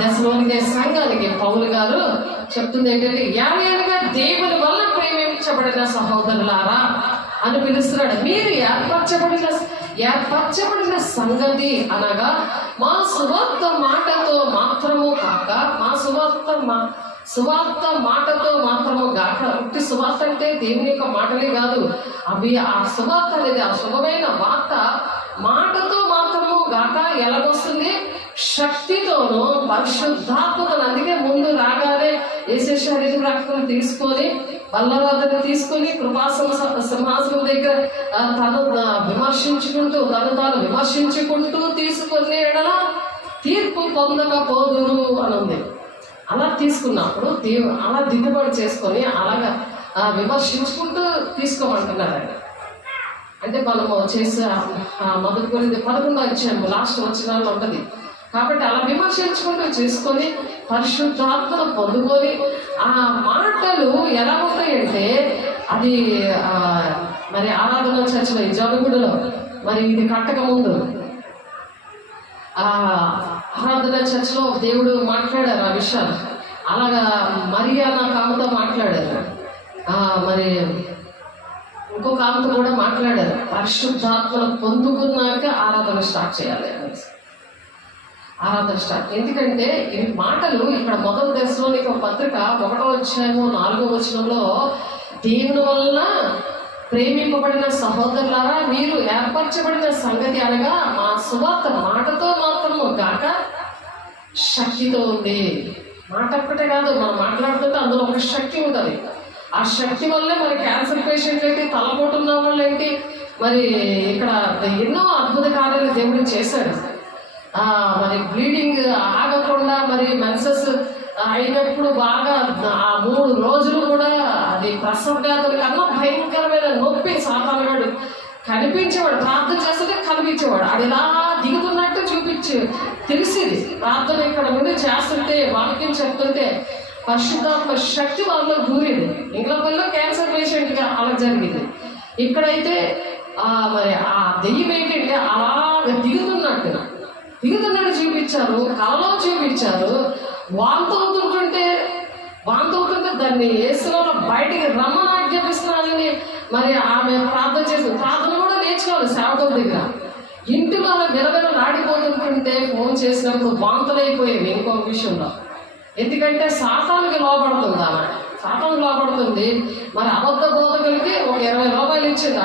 దశలోనికే సంఘానికి పౌలు గారు చెప్తుంది ఏంటంటే, ఏలయనగా దేవుని వల్ల ప్రేమించబడిన సహోదరులారా అని పిలుస్తున్నాడు. మీరు ఏర్పరచబడిన సంగతి అనగా మా సువార్త మాటతో మాత్రము కాక, మా సువార్త మాటతో మాత్రము గాక. ఉట్టి సువార్త అంటే దేవుని యొక్క మాటలే కాదు, అవి ఆ సువార్త అనేది ఆ శుభమైన వార్త మాటతో మాత్రము గాక ఎలాగొస్తుంది? శక్తితోనూ పరిశుద్ధాత్మతో. అందుకే ముందు రాగానే యేసు శరీర రక్తం తీసుకొని బల్లరాధన తీసుకొని కృపా సింహాసనం దగ్గర తను విమర్శించుకుంటూ తీసుకొని ఎడలా తీర్పు పొందకపోదురు అని ఉంది. అలా తీసుకున్నప్పుడు అలా దిద్దుబాటు చేసుకొని అలాగా విమర్శించుకుంటూ తీసుకోమంటున్నారు ఆయన. అంటే మనము చేసే మొదటి కొరింథీ 11వ అధ్యాయం లాస్ట్ వచనాల్లో ఉంటుంది. కాబట్టి అలా విమర్శించుకుంటూ చేసుకొని పరిశుద్ధాత్మను పొందుకొని ఆ మాటలు ఎలా ఉంటాయంటే, అది మరి ఆరాధన చర్చలో ఈ జనగుడిలో మరి ఇది కట్టక ముందు ఆరాధన చర్చలో దేవుడు మాట్లాడారు ఆ విషయాలు. అలాగా మరియా నాకు ఆమెతో మాట్లాడారు, మరి ఇంకొక ఆమెతో కూడా మాట్లాడారు. పరిశుద్ధాత్మను పొందుకున్నాక ఆరాధన స్టార్ట్ చేయాలి అనేసి. ఆరాధన స్టార్ట్ ఎందుకంటే ఈ మాటలు ఇక్కడ మొదటి దశలోనికి ఒక పత్రిక 1వ అధ్యాయము 4వ వచనంలో, దేవుని వలన ప్రేమింపబడిన సహోదరులారా మీరు ఏర్పరచబడిన సంగతి అనగా మా సువార్త మాటతో మాత్రము గాక శక్తితో ఉంది. మాట ఒక్కటే కాదు, మనం మాట్లాడుతుంటే అందులో ఒక శక్తి ఉంటుంది. ఆ శక్తి వల్లే మరి క్యాన్సర్ పేషెంట్లు ఏంటి, తలపోటు ఉన్న వాళ్ళు ఏంటి, మరి ఇక్కడ ఎన్నో అద్భుత కార్యాలు దేవుడు చేశాడు. మరి బ్లీడింగ్ ఆగకుండా మరి మెన్సెస్ అయినప్పుడు బాగా ఆ 3 రోజులు కూడా అది ప్రసవ వ్యాధుల కన్నా భయంకరమైన నొప్పి సాతానుగాడు కనిపించేవాడు. ప్రార్థన చేస్తుంటే కనిపించేవాడు. అది ఇలా దిగుతున్నట్టు తెలిసేది. ప్రార్థన ఇక్కడ నుండి చేస్తుంటే వాక్యం చెప్తుంటే పరిశుద్ధాత్మ శక్తి వాళ్ళలో దూరేది. ఇంగ్లాండ్లో క్యాన్సర్ పేషెంట్గా అలా జరిగింది. ఇక్కడైతే మరి ఆ దెయ్యం ఏంటంటే అలాగ దిగుతున్నట్టు చూపించారు, కలలో చూపించారు. వాంతి అవుతుంటే దాన్ని యేసులో బయటికి రమ్మని ఆజ్ఞాపిస్తున్నారని మరి ఆమె ప్రార్థన చేసింది. ప్రార్థన కూడా నేర్చుకోవాలి సేవకుల దగ్గర. ఇంటిలో అలా విలవిలలాడిపోతుంటుంటే ఫోన్ చేసినప్పుడు వాంతులైపోయేవి. ఇంకొక విషయంలో ఎందుకంటే సాతానుకి లోపడుతుంది. మరి అబద్ధ బోధకులకి ఒక 20 రూపాయలు ఇచ్చింది,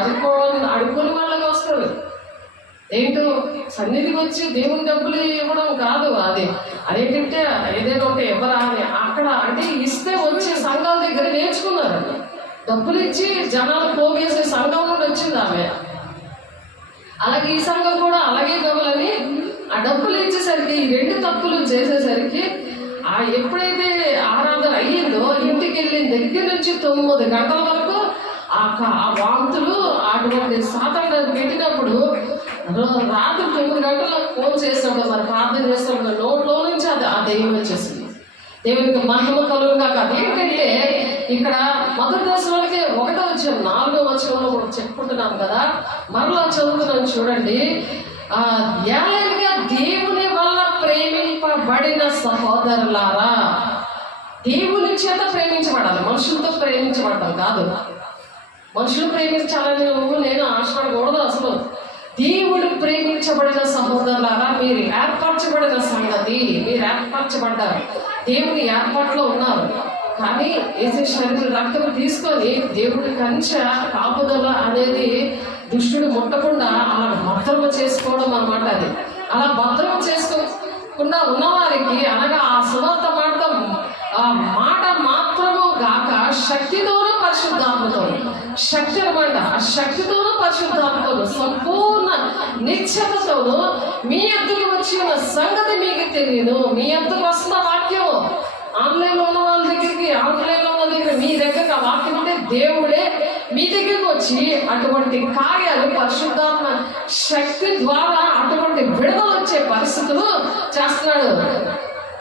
అడుక్కొని వాళ్ళకి వస్తుంది. ఏంటో సన్నిధికి వచ్చి దేవుని డబ్బులు ఇవ్వడం కాదు, అదేంటంటే ఏదైనా ఒకటి ఎవరా అని అక్కడ అంటే ఇస్తే వచ్చే సంఘాల దగ్గర నేర్చుకున్నారు. డబ్బులు ఇచ్చి జనాలు పోగేసే సంఘం నుండి వచ్చింది ఆమె. అలాగే ఈ సంఘం కూడా అలాగే డబ్బులని ఆ డబ్బులు ఇచ్చేసరికి ఈ 2 తప్పులు చేసేసరికి ఎప్పుడైతే ఆరాధన అయ్యిందో ఇంటికి వెళ్ళిన దగ్గర నుంచి 9 గంటల వరకు ఆ వాంతులు అటువంటి సాతాను పెట్టినప్పుడు రాత్రి 9 గంటలకు ఫోన్ చేసినప్పుడు మరి ప్రార్థన చేసినప్పుడు నోట్లో నుంచి ఆ దెయ్యం వచ్చేసింది. దేవునికి మహిమ కలుగుగా కాదు. ఏంటంటే ఇక్కడ మొదటి దశలోకి 1వ అధ్యాయం 4వ వచనంలో కూడా చెప్పుకుంటున్నాం కదా, మరలా చదువుతున్నాను చూడండి. ఏలైనగా దేవుని వల్ల ప్రేమింపబడిన సహోదరులారా, దేవుని చేత ప్రేమించబడాలి, మనుషులతో ప్రేమించబడడం కాదు. మనుషులు ప్రేమించాలని నేను ఆశపడకూడదు. అసలు దేవుడు ప్రేమించబడిన సహోదరులారా, మీరు ఏర్పరచబడిన సంగతి, మీరు ఏర్పరచబడ్డారు, దేవుని ఏర్పాట్లో ఉన్నారు. కానీ యేసు శరీర రక్తం తీసుకొని దేవుడి కంచె కాపుదల అనేది దుష్టుడు ముట్టకుండా అలా భద్రమ చేసుకోవడం అన్నమాట. అది అలా భద్రమ చేసుకోకుండా ఉన్నవారికి అనగా ఆ సువార్త మాట మాత్రము గాక శక్తితోనూ పరిశుద్ధాత్మతోను, శక్తి అనమాట. ఆ శక్తితోనూ పరిశుద్ధాత్మతోను సంపూర్ణ నిశ్చయతతోను మీ ఎద్దుకు వచ్చిన సంగతి మీకు తెలియదు. మీ ఎద్దుకు వస్తున్న వాక్యం ఆన్లైన్లో ఉన్న వాళ్ళ దగ్గరికి, ఆన్లైన్లో ఉన్న దగ్గర మీ దగ్గరకు ఆ వాక్యం ఉంటే దేవుడే మీ దగ్గరికి వచ్చి అటువంటి కార్యాలు పరిశుద్ధాత్మ శక్తి ద్వారా అటువంటి విడుదల వచ్చే పరిస్థితులు చేస్తున్నాడు.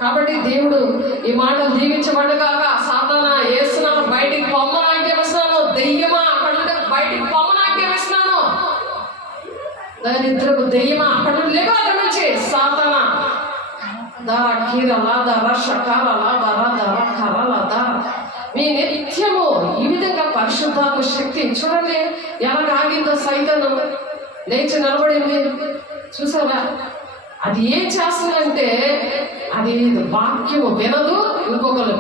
కాబట్టి దేవుడు ఈ మాటలు దీవించబడగాక. సాతానా యేసునామమున బయటికి పొమ్మని ఆజ్ఞాపిస్తున్నాను. దెయ్యమా అక్కడ నుండి బయటికి పొమ్మని ఆజ్ఞాపిస్తున్నాను. దరిద్రపు దెయ్యమా అక్కడ నుండి లేక అక్కడ నుంచి సాతానా దర కీరల దర షకారల దర దర కరల దర మీ నిత్యము ఈ విధంగా పరిశుద్ధాత్మ శక్తి చూడండి ఎలా ఆగిందో, సైతాను లేచి నిలబడింది చూసారా. అది ఏం చేస్తుందంటే అది వాక్యము వినదు, ఇంకొకరు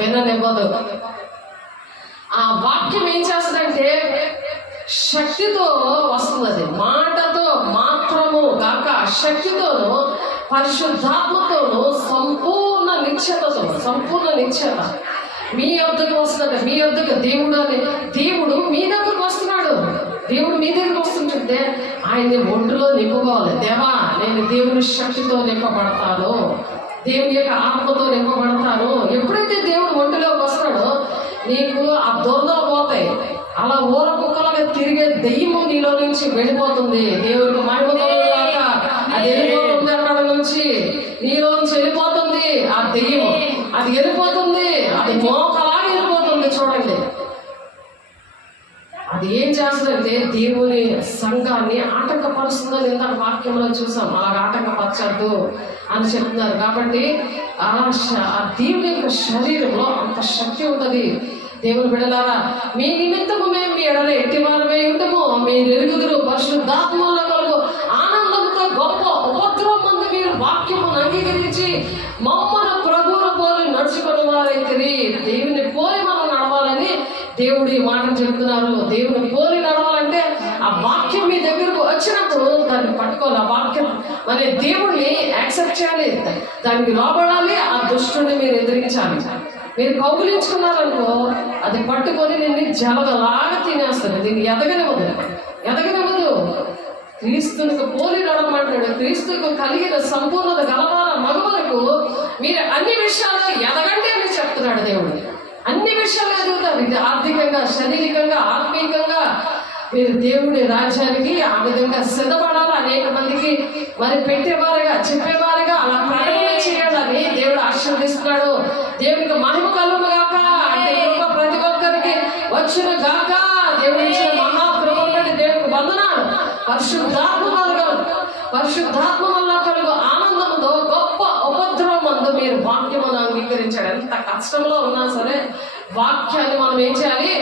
విననివ్వదు. ఆ వాక్యం ఏం చేస్తుందంటే శక్తితో వస్తుంది. అది మాటతో మాత్రము కాక శక్తితోనూ పరిశుద్ధాత్మతోనూ సంపూర్ణ నిశ్చయత మీ యొద్దకు వస్తుందంట. మీ యొద్దకు దేవుడు మీ దగ్గరకు వస్తున్నాడు. దేవుడు మీ దగ్గరకు వస్తుంటే ఆయన్ని ఒంటిలో నింపుకోవాలి. దేవా, నేను దేవుని శక్తితో నింపబడతాను, దేవుని యొక్క ఆత్మతో నింపబడతాను. ఎప్పుడైతే దేవుడు ఒంటిలోకి వస్తాడో నీకు ఆ దురదలు పోతాయి. అలా ఊర కుక్కలుగా తిరిగే దెయ్యము నీలో నుంచి వెళ్ళిపోతుంది. దేవుడికి మహిమ కలుగుగాక. అది వెళ్ళిపోతుంది, అక్కడ నుంచి నీలోంచి వెళ్ళిపోతుంది. ఆ దెయ్యము అది వెళ్ళిపోతుంది, అది మోకలాగా వెళ్ళిపోతుంది. చూడండి అది ఏం చేస్తుందంటే దేవుని సంఘాన్ని ఆటంకపరుస్తుందని ఇంత వాక్యంలో చూసాం. అలాగ ఆటంకపరచద్దు అని చెప్తున్నారు. కాబట్టి ఆ దేవుని యొక్క శరీరంలో అంత శక్తి ఉంటుంది. దేవుని బిడ్డలారా, మీ నిమిత్తము మేము మీ ఎడల ఎట్టి వారమే ఉండము. మీరు ఎరుగుదురు పరిశుద్ధాత్మలో కలుగు ఆనందంతో గొప్ప ఉపద్రవం మంది మీరు వాక్యమును అంగీకరించి మమ్మను ప్రభువును పోలి నడుచుకుని వారైతే దేవుని పోలి మనం నడవాలని దేవుడు ఈ మాటలు చెప్తున్నారు. దేవుని పోలి నడవాలంటే ఆ వాక్యం మీ దగ్గరకు వచ్చినప్పుడు దాన్ని పట్టుకోవాలి. ఆ వాక్యం మన దేవుడిని యాక్సెప్ట్ చేయాలి, దానికి లోబడాలి. ఆ దుష్టుని మీరు ఎదిరించాలి. మీరు కౌగులించుకున్నారనుకో అది పట్టుకొని నిన్ను జలగలాగా తినేస్తుంది. దీన్ని ఎదగనివ్వదు. క్రీస్తునికి పోలి నడమంటాడు. క్రీస్తుకు కలిగిన సంపూర్ణత గలవాల మగవలకు మీరు అన్ని విషయాల్లో ఎదగండి అని చెప్తున్నాడు దేవుడు. అన్ని విషయాలు ఎదుగుతారు. ఇది ఆర్థికంగా, శారీరకంగా, ఆత్మీయంగా మీరు దేవుడి రాజ్యానికి ఆ విధంగా సిద్ధపడాలి. అనేక మందికి మరి పెట్టేవారుగా, చెప్పేవారుగా అలా ప్రకటన చేయాలని దేవుడు ఆశీర్వదిస్తున్నాడు. దేవునికి మహిమ కలుగును గాక. అంటే ప్రతి ఒక్కరికి వచ్చిన గాక. దేవుడి ఇచ్చిన మహాప్రభువు కంటే దేవునికి వందనాలు. పరిశుద్ధాత్మ వల్ల కలుగు ఆనందంతో గొప్ప ఉపద్రవం అందు మీరు వాక్యమును అంగీకరించాడు. ఎంత కష్టంలో ఉన్నా సరే వాక్యాన్ని మనం ఏం చేయాలి?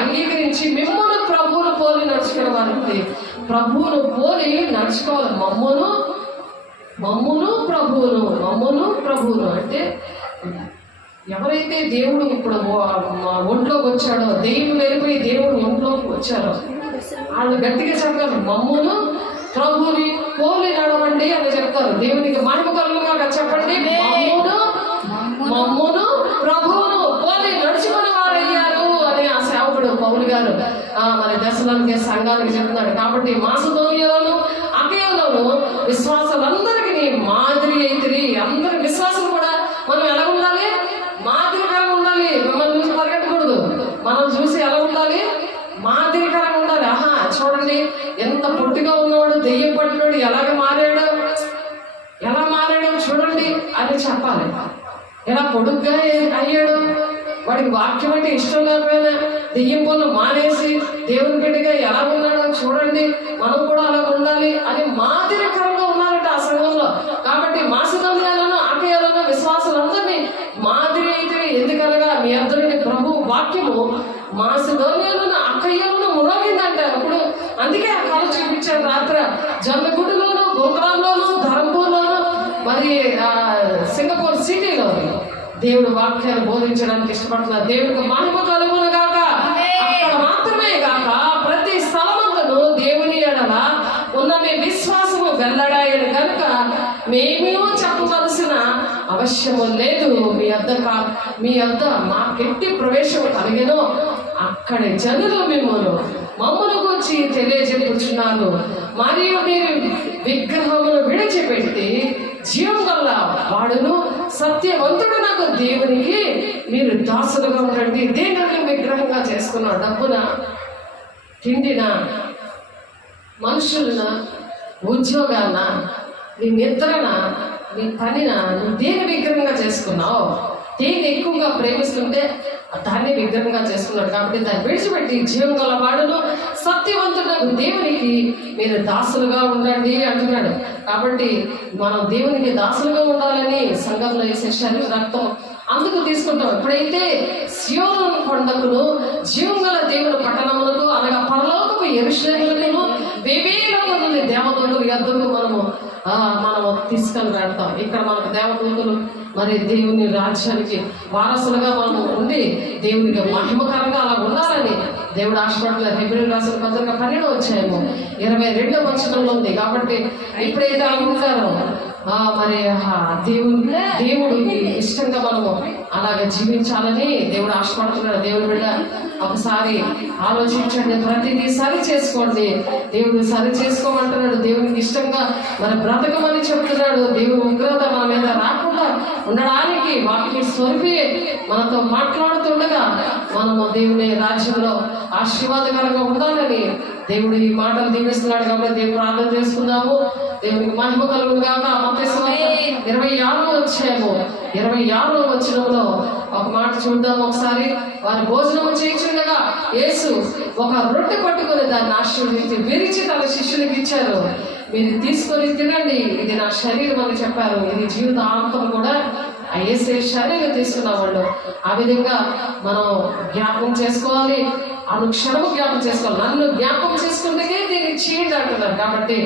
అంగీకరించి మిమ్మల్ని ప్రభువును పోలి నడుచుకునే వారికి ప్రభువును పోలి నడుచుకోవాలి. మమ్మును ప్రభువును అంటే ఎవరైతే దేవుడు ఇప్పుడు ఒంట్లోకి వచ్చాడో, దెయ్యం వెళ్ళిపోయి దేవుడు ఒంట్లోకి వచ్చారో వాళ్ళు గట్టిగా చెప్పారు, మమ్మును ప్రభువుని పోలి నడవండి అని చెప్తారు. దేవునికి మహిమ కలుగుగా చెప్పండి. మమ్మును ప్రభువును పోలి నడుచుకుని వారయ్యారు అని ఆ సేవకుడు పౌలు గారు మన దశలోనికి సంఘానికి చెప్తున్నాడు. కాబట్టి మాసిదోనియలోను అకయలోను విశ్వాసాలందరికీ మాదిరి అయితే అందరి విశ్వాసం కూడా మనం ఎలా ఉండాలి? మాదిరికరంగా ఉండాలి. మిమ్మల్ని చూసి పరిగెట్టకూడదు. మనం చూసి ఎలా ఉండాలి? మాదిరికరంగా ఉండాలి. చూడండి ఎంత పొట్టిగా ఉన్నవాడు, దెయ్యం పట్టినోడు ఎలా మారాడో చూడండి అని చెప్పాలి. ఎలా పొడుగ్గా అయ్యాడు, వాడికి వాక్యం అంటే ఇష్టం లేకపోయినా దెయ్యం పనులు మానేసి దేవుని బిడ్డగా ఎలా ఉన్నాడో చూడండి, మనం కూడా అలా ఉండాలి అని మాదిరికరంగా ఉన్నారంట ఆ సంఘంలో. కాబట్టి మాసిదోనియలోను అకయలోను విశ్వాసులందరినీ మాదిరి అయితే ఎందుకనగా మీ అందరినీ ప్రభు వాక్యము మాసిదోనియలోను అకయలోను మురగిందంట. అప్పుడు అందుకే ఆ కాలం చూపించారు. రాత్రి జమ్మగుడిలోను, గోకులంలోను, ధరంపూర్లోను, మరి సింగపూర్ సిటీలో దేవుడు వాక్యాన్ని బోధించడానికి ఇష్టపడుతున్నారు. దేవుడికి మహిమ కలుగును గాక. అక్కడ మాత్రమే గాక ప్రతి స్థలమందును దేవుని ఎడల ఉన్న మీ విశ్వాసము వెల్లడాయను కనుక మేమేమో చెప్పవలసిన అవశ్యము లేదు. మీ వద్ద మాకెట్టి ప్రవేశం కలిగెనో అక్కడి జనులు మమ్మను గురించి తెలియజెప్పుచున్నారు. మరియు మీరు విగ్రహమును విడిచిపెట్టి జీవం గల వాడును సత్యవంతుడు నాకు దేవునికి మీరు దాసులుగా ఉండండి. దేనిని విగ్రహంగా చేసుకున్నావు? డబ్బున, తిండిన, మనుషులన, ఉద్యోగాన, నీ నిద్రన, నీ పనిన నువ్వు దేని విగ్రహంగా చేసుకున్నావు? దేన్ని ఎక్కువగా ప్రేమిస్తుంటే దాన్ని విగ్రహంగా చేసుకున్నాడు. కాబట్టి దాన్ని విడిచిపెట్టి జీవం గల వాడును సత్యవంతుడు దేవునికి మీరు దాసులుగా ఉండండి అంటున్నాడు. కాబట్టి మనం దేవునికి దాసులుగా ఉండాలని సంఘంలో వేసే శరీర రక్తం అందుకు తీసుకుంటాం. ఎప్పుడైతే సియోను కొండకును జీవం గల దేవుని పట్టణములకు అనగా పరలోకపు యెరూషలేమునకును వేవేలకు నుండి దేవదూతలు యొద్దకు మనము తీసుకొని వెళ్తాం. ఇక్కడ మనకు దేవదూతలు మరి దేవుని రాజ్యానికి వారసులుగా మనము ఉండి దేవునికి మహిమకరంగా అలా ఉండాలని దేవుడు ఆశపడుతున్నారు. హెబ్రీయులకు రాసిన పత్రిక 12 వచనంలో ఉంది. కాబట్టి ఎప్పుడైతే అలా ఉంటారో మరి దేవుడికి ఇష్టంగా మనము అలాగే జీవించాలని దేవుడు ఆశపడుతున్నాడు. దేవుడు బిడ్డ ఒకసారి ఆలోచించండి, ప్రతిదీ సరి చేసుకోండి. దేవుడు సరి చేసుకోమంటున్నాడు. దేవునికి ఇష్టంగా మరి బ్రతకమని చెప్తున్నాడు. దేవుని ఉగ్రత మన మీద రాకుండా ఉండడానికి వాక్య స్వరూపి మనతో మాట్లాడుతుండగా మనము దేవుని రాజ్యంలో ఆశీర్వాదకరంగా ఉండాలని దేవుడు ఈ మాటలు దీవిస్తున్నాడు. కాబట్టి దేవుడు ప్రార్థన చేసుకుందాము. దేవునికి మహిమ కలుగును గాక. మత్తయి 26వ వచనంలో ఒక మాట చూద్దాం ఒకసారి. వారి భోజనము చేయించుండగా యేసు ఒక రొట్టె పట్టుకొని దాన్ని ఆశీర్వదించి విరిచి తన శిష్యులకు ఇచ్చారు. మీరు తీసుకొని తినండి, ఇది నా శరీరం అని చెప్పారు. ఇది జీవితాంతం కూడా ఆ యేసే శరీరం తీసుకున్నామండు. ఆ విధంగా మనం జ్ఞాపకం చేసుకోవాలి, అనుక్షణము జ్ఞాపకం చేసుకోవాలి. నన్ను జ్ఞాపకం చేసుకుంటే దీన్ని చేయండి అంటున్నారు. కాబట్టి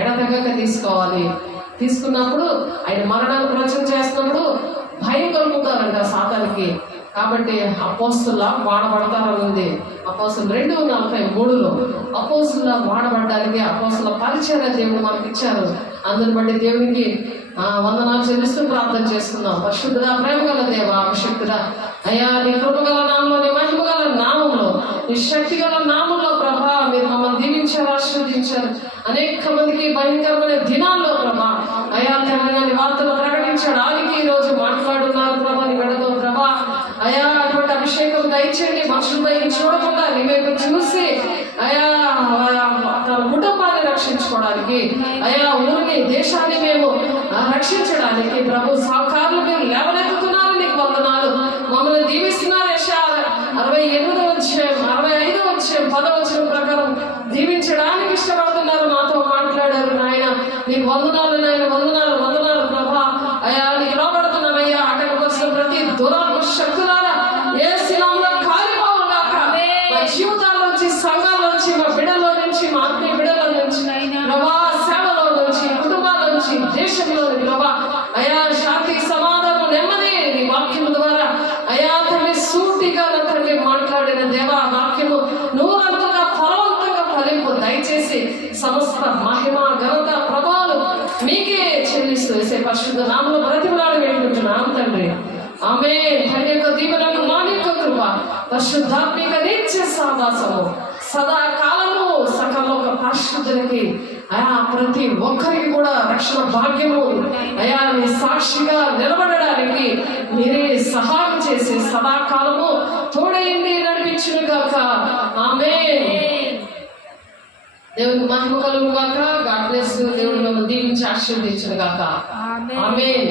ఎడతెగక తీసుకోవాలి. తీసుకున్నప్పుడు ఆయన మరణాన్ని ప్రచురణ చేస్తున్నప్పుడు భయం కలుగుతారంట సాతానికి. కాబట్టి అపోస్తుల్లా వాడబడతారని ఉంది. అపోస్తులు 2:43 అపోస్తుల్లా వాడబడడానికి అపోస్తుల పరిచర్య దేవుడు మనకి ఇచ్చారు. అందుని బట్టి దేవునికి వందనాలు చెల్లిస్తూ ప్రార్థన చేసుకుందాం. పరిశుద్ధుడా, ప్రేమ గల దేవ, అభిషక్తుడా, అయ్యా నీ కృపగల నామంలో, నీ మహిమ గల నామంలో, నీ శక్తి గల నామంలో ప్రభా మీరు మమ్మల్ని దీవించారు, ఆశీర్వదించారు. అనేక మందికి భయంకరమైన దినాల్లో ప్రభా అయా తండ్రి వార్తలు ప్రకటించడానికి ఈ రోజు మాట్లాడున్నారు ప్రభా. నీ బిడ్డతో ప్రభా అయా అటువంటి అభిషేకం దయచేయండి. మనుషులపై చూడకుండా నీ వైపు చూసి అయా తన కుటుంబాన్ని రక్షించుకోవడానికి, అయా ఊరిని దేశాన్ని మేము రక్షించడానికి ప్రభు సహకారులు మీరు లేవనెత్తుతున్నారు. నీకు వందనాలు. మమ్మల్ని దీవిస్తున్నారు. యెషయా 65 ప్రకారం దీవించడానికి ఇష్టపడుతున్నారు. నాతో మాట్లాడారు నాయన. నీకు వందనాలు నాయన, వందనాలు వందనాలు ప్రభా. అయ్యా నీకు లోబడుతున్నాం అయ్యా. అక్కడికి వచ్చిన ప్రతి దురాత్మ శక్తులారా యేసు నామములో కాలిపోవుగాక. మా జీవితాల్లోంచి, సంఘాల్లోంచి, మా బిడ్డలో నుంచి, మా ఆత్మీయ బిడ్డల నుంచి ప్రభా, సేవలో నుంచి, కుటుంబాల నుంచి, దేశంలో ప్రభా అయా శాంతి, సమాధానం, నెమ్మది నీ వాక్యం ద్వారా అయా తండ్రి సూటిగా తండ్రి మాట్లాడిన దేవా వాక్యము నూరంతగా ఫలవంతంగా ఫలింపు దయచేసి సమస్త మహిమ, ఘనత, ప్రభావాలు మీకే చెల్లిస్తూ వేసే పరిశుద్ధ నామములో బ్రతిమలాడి వేడుకుంటున్నాం తండ్రి. ఆమేన్. తండ్రి యొక్క దీవెనలు, మానిక కృప, పరిశుద్ధాత్మిక నిత్య సహవాసము సదాకాలము సకలోక పరిశుద్ధులకి అయా ప్రతి ఒక్కరికి కూడా రక్షణ భాగ్యము అయా నీ సాక్షిగా నిలబడడానికి మీరే సహాయం చేసి సదాకాలము తోడైంది నడిపించును గాక. ఆమేన్. దేవునికి మహిమ కలుగును గాక. God bless you. దేవుడు మిమ్మల్ని దీవించి ఆశీర్వదించును గాక. ఆమేన్.